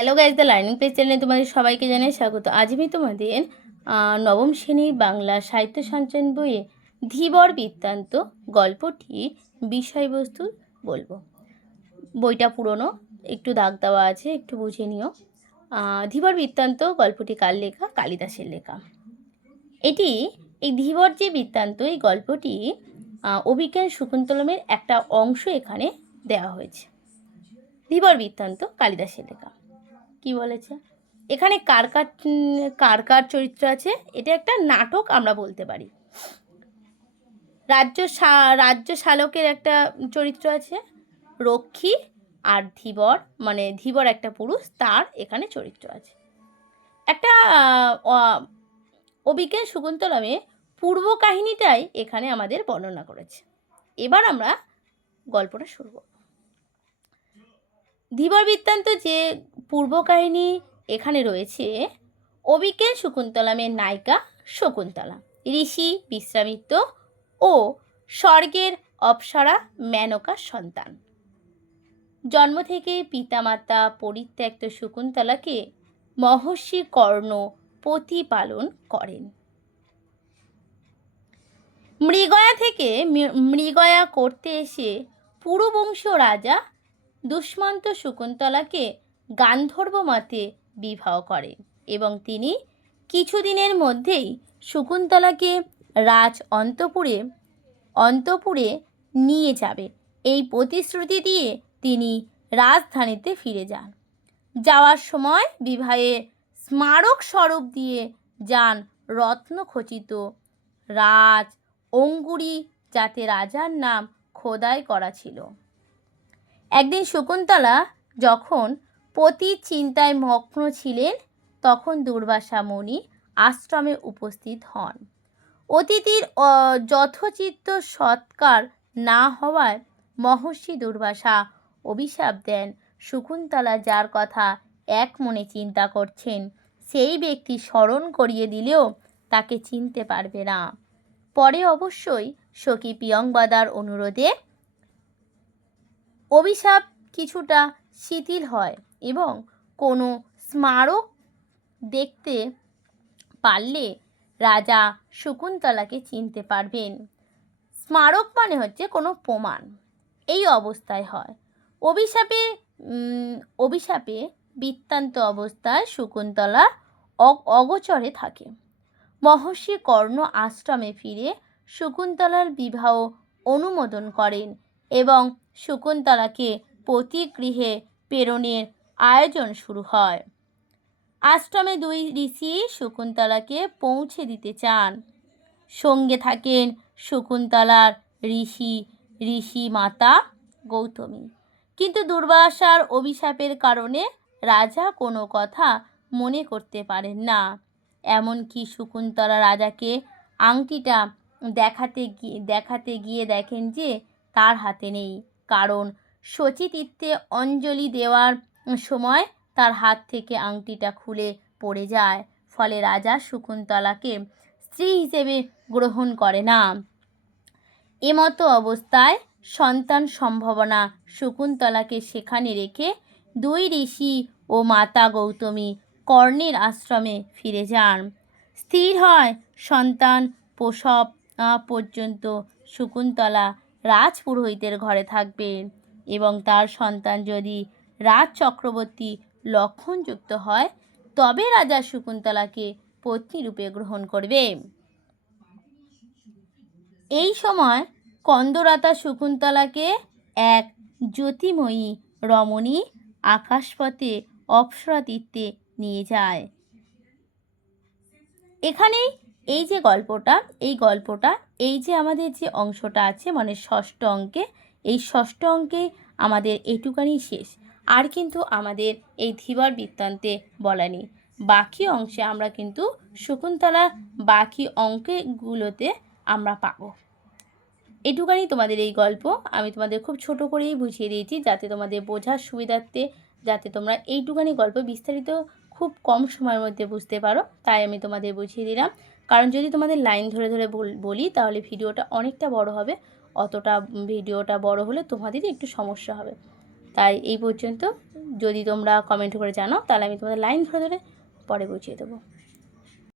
Hello guys, the learning page চ্যানেলে তোমাদের সবাইকে জানাই স্বাগত। আজ আমি তোমাদের নবম শ্রেণীর বাংলা সাহিত্য সঞ্চয়ন বইয়ে ধীবর বৃত্তান্ত গল্পটির বিষয়বস্তু বলবো। বইটা পুরনো, একটু দাগ দেওয়া আছে, একটু বুঝে নিও। ধীবর বৃত্তান্ত গল্পটি কার লেখা? কালিদাসের লেখা। এই ধীবর যে বৃত্তান্ত, এই গল্পটি অভিজ্ঞান শকুন্তলমের একটা অংশ এখানে দেওয়া হয়েছে। ধীবর বৃত্তান্ত কালিদাসের লেখা। কি বলেছে এখানে? কার কার চরিত্র আছে? এটা একটা নাটক আমরা বলতে পারি। রাজ্য শালকের একটা চরিত্র আছে, রক্ষী, আর ধীবর, মানে ধীবর একটা পুরুষ, তার এখানে চরিত্র আছে। একটা অভিজ্ঞান শকুন্তলমে পূর্ব কাহিনীটাই এখানে আমাদের বর্ণনা করেছে। এবার আমরা গল্পটা শুরু করব। ধীবর বৃত্তান্ত যে পূর্ব কাহিনী এখানে রয়েছে, অভিজ্ঞান শকুন্তলমের নায়িকা শকুন্তলা ঋষি বিশ্বামিত্র ও স্বর্গের অপ্সরা মেনকার সন্তান। জন্ম থেকে পিতামাতা পরিত্যক্ত শকুন্তলাকে মহর্ষি কর্ণ প্রতিপালন করেন। মৃগয়া করতে এসে পুরুবংশীয় রাজা দুষ্মন্ত শকুন্তলাকে গান্ধর্ব মতে বিবাহ করেন এবং তিনি কিছুদিনের মধ্যেই শকুন্তলাকে রাজ অন্তপুরে নিয়ে যাবে এই প্রতিশ্রুতি দিয়ে তিনি রাজধানীতে ফিরে যান। যাওয়ার সময় বিবাহে স্মারক স্বরূপ দিয়ে যান রত্নখচিত রাজ অঙ্গুরি, যাতে রাজার নাম খোদাই করা ছিল। একদিন শকুন্তলা যখন পতির চিন্তায় মগ্ন ছিলেন, তখন দুর্বাসা মুনি আশ্রমে উপস্থিত হন। অতিথির যথোচিত সৎকার না হওয়ায় মহর্ষি দুর্বাসা অভিশাপ দেন, শকুন্তলা যার কথা এক মনে চিন্তা করছেন সেই ব্যক্তি স্মরণ করিয়ে দিলেও তাকে চিনতে পারবে না। পরে অবশ্যই সখী পিয়ংবদার অনুরোধে অভিশাপ কিছুটা শিথিল হয় এবং কোনো স্মারক দেখতে পারলে রাজা শকুন্তলাকে চিনতে পারবেন। স্মারক মানে হচ্ছে কোনো প্রমাণ। এই অবস্থায় হয়। অভিশাপে বৃত্তান্ত অবস্থায় শকুন্তলা অগোচরে থাকে। মহর্ষি কর্ণ আশ্রমে ফিরে শকুন্তলার বিবাহ অনুমোদন করেন এবং শকুন্তলাকে পতিগৃহে প্রেরণের আয়োজন শুরু হয়। আশ্রমে দুই ঋষি শকুন্তলাকে পৌঁছে দিতে চান। সঙ্গে থাকেন শকুন্তলার ঋষি মাতা গৌতমী। কিন্তু দুর্বাসার অভিশাপের কারণে রাজা কোনো কথা মনে করতে পারেন না। এমনকি শকুন্তলা রাজাকে আংটিটা দেখাতে গিয়ে দেখেন যে তার হাতে নেই, কারণ শচীতীর্থে অঞ্জলি দেওয়ার সময় তার হাত থেকে আংটিটা খুলে পড়ে যায়। ফলে রাজা শকুন্তলাকে স্ত্রী হিসেবে গ্রহণ করে না। এমতো অবস্থায় সন্তান সম্ভাবনা শকুন্তলাকে সেখানে রেখে দুই ঋষি ও মাতা গৌতমী কর্ণের আশ্রমে ফিরে যান। স্থির হয় সন্তান প্রসব পর্যন্ত শকুন্তলা রাজপুরোহিতের ঘরে থাকবেন এবং তার সন্তান যদি রাজ চক্রবর্তী লক্ষণযুক্ত হয় তবে রাজা শকুন্তলাকে পত্নীরূপে গ্রহণ করবে। এই সময় কন্দরাতা শকুন্তলাকে এক জ্যোতিময়ী রমণী আকাশপথে অপ্সরা তীর্থে নিয়ে যায়। এখানেই এই যে আমাদের যে অংশটা আছে, মানে ষষ্ঠ অঙ্কে, এই ষষ্ঠ অঙ্কে আমাদের এটুকানি শেষ। আর কিন্তু আমাদের এই ধীবর বৃত্তান্তে বলা নেই। বাকি অংশে আমরা কিন্তু শকুন্তলা বাকি অঙ্কগুলোতে আমরা পাবো। এটুকানি তোমাদের এই গল্প আমি তোমাদের খুব ছোট করেই বুঝিয়ে দিয়েছি, যাতে তোমাদের বোঝার সুবিধার্থে, যাতে তোমরা এইটুকানি গল্প বিস্তারিত খুব কম সময়ের মধ্যে বুঝতে পারো, তাই আমি তোমাদের বুঝিয়ে দিলাম। কারণ যদি তোমাদের লাইন ধরে ধরে বলি তাহলে ভিডিওটা অনেকটা বড় হবে। ভিডিওটা বড় হলে তোমাদেরই একটু সমস্যা হবে। তাই এই পর্যন্ত যদি তোমরা কমেন্ট করে জানাও তাহলে আমি তোমাদের লাইন ধরে ধরে পরে বুঝিয়ে দেবো।